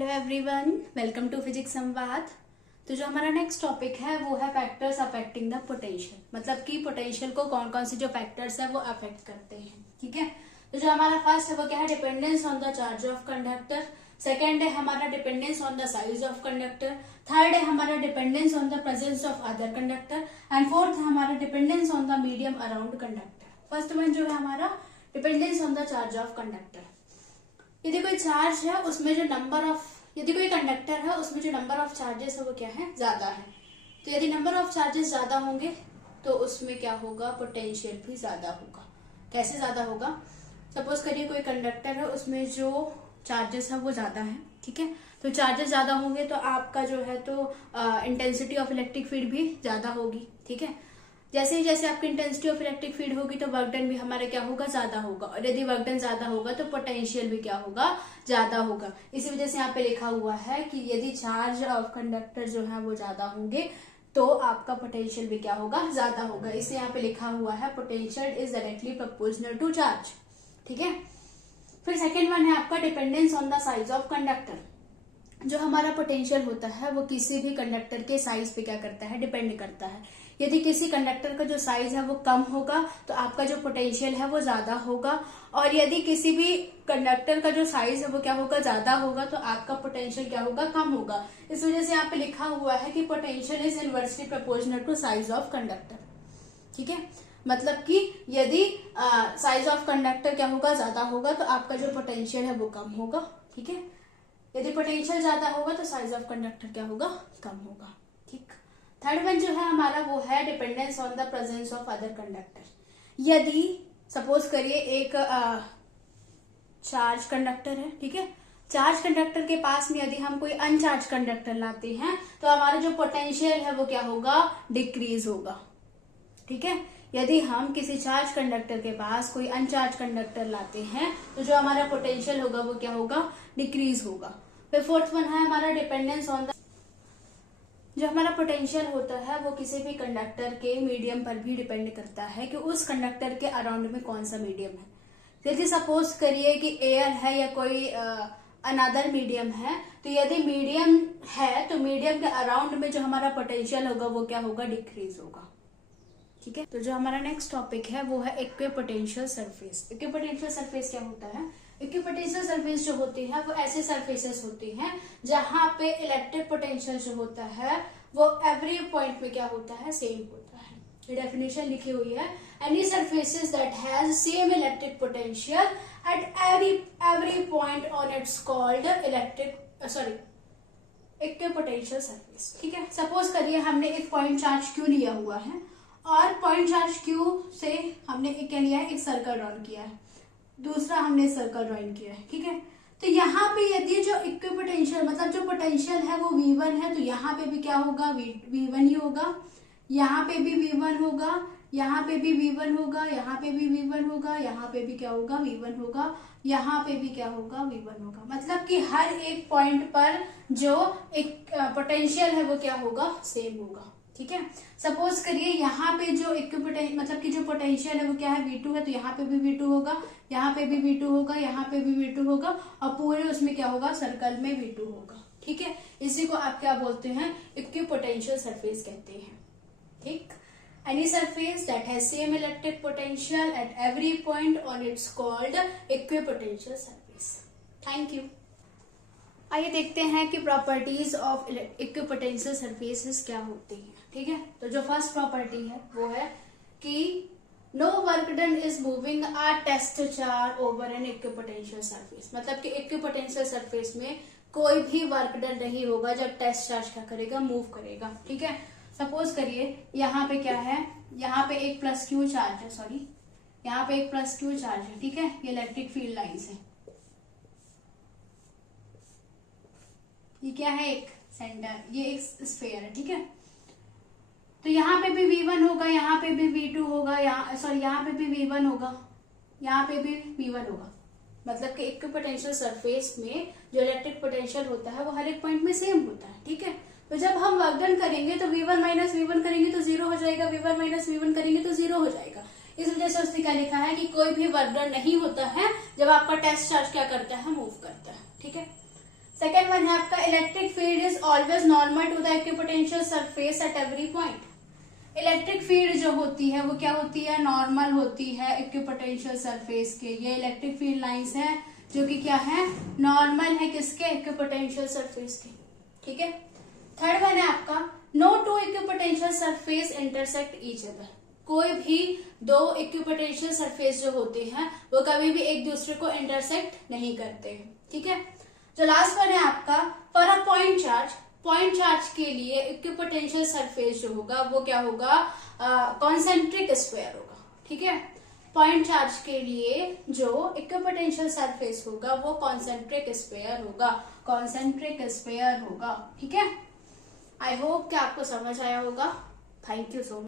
Hello everyone, welcome to physics Samvad. तो जो हमारा नेक्स्ट टॉपिक है वो है फैक्टर्स अफेक्टिंग द पोटेंशियल, मतलब कि पोटेंशियल को कौन कौन से जो फैक्टर्स है वो अफेक्ट करते हैं। ठीक है, तो जो हमारा फर्स्ट है वो क्या है, dependence on the charge of conductor. Second है हमारा dependence on the size of conductor. Third है हमारा dependence on the presence of other conductor and fourth है हमारा dependence on the medium around conductor. First one जो है हमारा dependence on the charge of conductor. यदि कोई चार्ज है उसमें जो नंबर ऑफ, यदि कोई कंडक्टर है उसमें जो नंबर ऑफ चार्जेस है वो क्या है, ज्यादा है। तो यदि नंबर ऑफ चार्जेस ज्यादा होंगे तो उसमें क्या होगा, पोटेंशियल भी ज्यादा होगा। कैसे ज्यादा होगा, सपोज करिए कोई कंडक्टर है उसमें जो चार्जेस है वो ज्यादा है। ठीक है, तो चार्जेस ज्यादा होंगे तो आपका जो है तो इंटेंसिटी ऑफ इलेक्ट्रिक फील्ड भी ज्यादा होगी। ठीक है, जैसे ही जैसे आपकी इंटेंसिटी ऑफ इलेक्ट्रिक फील्ड होगी तो वर्क डन भी हमारे क्या होगा, ज्यादा होगा। और यदि वर्क डन ज्यादा होगा तो पोटेंशियल भी क्या होगा, ज्यादा होगा। इसी वजह से यहाँ पे लिखा हुआ है कि यदि चार्ज ऑफ कंडक्टर जो है वो ज्यादा होंगे तो आपका पोटेंशियल भी क्या होगा, ज्यादा होगा। इसे यहाँ पे लिखा हुआ है potential is directly proportional to charge. ठीक है, फिर सेकेंड वन है आपका dependence on the size of conductor. जो हमारा पोटेंशियल होता है वो किसी भी कंडक्टर के साइज पे क्या करता है, डिपेंड करता है। यदि किसी कंडक्टर का जो साइज है वो कम होगा तो आपका जो पोटेंशियल है वो ज्यादा होगा, और यदि किसी भी कंडक्टर का जो साइज है वो क्या होगा, ज्यादा होगा, तो आपका पोटेंशियल क्या होगा, कम होगा। इस वजह से यहाँ पे लिखा हुआ है कि potential is inversely proportional to size of conductor. ठीक है, मतलब कि यदि साइज ऑफ कंडक्टर क्या होगा, ज्यादा होगा, तो आपका जो पोटेंशियल है वो कम होगा। ठीक है, यदि पोटेंशियल ज्यादा होगा तो साइज ऑफ कंडक्टर क्या होगा, कम होगा। ठीक, थर्ड वन जो है हमारा वो है dependence on the presence of other conductor. यदि सपोज करिए एक चार्ज कंडक्टर है, ठीक है, चार्ज कंडक्टर के पास में यदि हम कोई अनचार्ज कंडक्टर लाते हैं तो हमारा जो पोटेंशियल है वो क्या होगा, डिक्रीज होगा। ठीक है, यदि हम किसी चार्ज कंडक्टर के पास कोई अनचार्ज कंडक्टर लाते हैं तो जो हमारा पोटेंशियल होगा वो क्या होगा, डिक्रीज होगा। फिर फोर्थ वन है हमारा डिपेंडेंस ऑन द, जो हमारा पोटेंशियल होता है वो किसी भी कंडक्टर के मीडियम पर भी डिपेंड करता है कि उस कंडक्टर के अराउंड में कौन सा मीडियम है। यदि सपोज करिए कि एयर है या कोई अनदर मीडियम है, तो यदि मीडियम है तो मीडियम के अराउंड में जो हमारा पोटेंशियल होगा वो क्या होगा, डिक्रीज होगा। ठीक है, तो जो हमारा नेक्स्ट टॉपिक है वो है इक्विपोटेंशियल सरफेस। इक्विपोटेंशियल सरफेस क्या होता है, इक्विपोटेंशियल सरफेस जो होती है वो ऐसे सरफेसेस होती हैं जहां पे इलेक्ट्रिक पोटेंशियल जो होता है वो एवरी पॉइंट में क्या होता है, सेम होता है। ये डेफिनेशन लिखी हुई है, any surfaces that has same electric potential at every point on it's called equipotential surface. ठीक है, सपोज करिए हमने एक पॉइंट चार्ज क्यू लिया हुआ है और पॉइंट चार्ज क्यू से हमने एक क्या लिया है, एक सर्कल ड्रॉन किया है, दूसरा हमने सर्कल ड्रॉइंग किया है। ठीक है, तो यहाँ पे यदि जो इक्विपोटेंशियल मतलब जो पोटेंशियल है वो V1 है तो यहाँ पे भी क्या होगा, V1 ही होगा, यहाँ पे भी V1 होगा, यहाँ पे भी V1 होगा, यहाँ पे भी V1 होगा, यहाँ पे भी क्या होगा, V1 होगा, यहाँ पे भी क्या होगा, V1 होगा। मतलब कि हर एक पॉइंट पर जो एक पोटेंशियल है वो क्या होगा, सेम होगा। ठीक है, सपोज करिए यहाँ पे जो इक्विपोटेंशियल मतलब कि जो पोटेंशियल है वो क्या है, V2 है, तो यहाँ पे भी V2 होगा, यहाँ पे भी V2 होगा, यहाँ पे भी V2 होगा, और पूरे उसमें क्या होगा, सर्कल में V2 होगा। ठीक है, इसी को आप क्या बोलते हैं, इक्विपोटेंशियल सरफेस कहते हैं। ठीक, any surface that has same electric potential at every point on it's called equipotential surface. Thank you. आइए देखते हैं कि प्रॉपर्टीज ऑफ इक्विपोटेंशियल सरफेसेस क्या होती हैं। ठीक है, तो जो फर्स्ट प्रॉपर्टी है वो है कि no work done is moving a test charge over an equipotential surface. मतलब कि इक्विपोटेंशियल सरफेस में कोई भी वर्क डन नहीं होगा जब टेस्ट चार्ज क्या करेगा, मूव करेगा। ठीक है, सपोज करिए यहाँ पे क्या है, यहाँ पे एक प्लस क्यू चार्ज है, यहाँ पे एक प्लस क्यू चार्ज है। ठीक है, ये इलेक्ट्रिक फील्ड लाइंस है, ये क्या है, एक सेंटर, ये एक स्फीयर है। ठीक है, तो यहाँ पे भी V1 होगा, यहाँ पे भी V2 होगा, यहाँ पे भी V1 होगा, यहाँ पे भी V1 होगा। मतलब कि इक्विपोटेंशियल सरफेस में जो इलेक्ट्रिक पोटेंशियल होता है वो हर एक पॉइंट में सेम होता है। ठीक है, तो जब हम वर्क डन करेंगे तो V1 माइनस V1 करेंगे तो 0 हो जाएगा, V1 माइनस V1 करेंगे तो 0 हो जाएगा। इस वजह से उसने क्या लिखा है कि कोई भी वर्क डन नहीं होता है जब आपका टेस्ट चार्ज क्या करता है, मूव करता है। ठीक है, सेकेंड वन है आपका electric field is always normal to the equipotential surface at every point. Electric field जो होती है वो क्या होती है, नॉर्मल होती है इक्विपोटेंशियल सरफेस के। ये इलेक्ट्रिक फील्ड लाइंस है जो कि क्या है, नॉर्मल है किसके, इक्विपोटेंशियल सरफेस के। ठीक है। थर्ड वन है आपका no two equipotential surface intersect each other. कोई भी दो इक्विपोटेंशियल सरफेस जो होते हैं वो कभी भी एक दूसरे को इंटरसेक्ट नहीं करते। ठीक है। जो लास्ट वन है आपका for a point charge, point charge के लिए इक्विपोटेंशियल सरफेस जो होगा वो क्या होगा, कॉन्सेंट्रिक स्क्वायर होगा। ठीक है। पॉइंट चार्ज के लिए जो इक्विपोटेंशियल सरफेस होगा वो कॉन्सेंट्रिक स्क्वायर होगा, कॉन्सेंट्रिक स्क्वायर होगा। ठीक है। आई होप कि आपको समझ आया होगा। Thank you so much.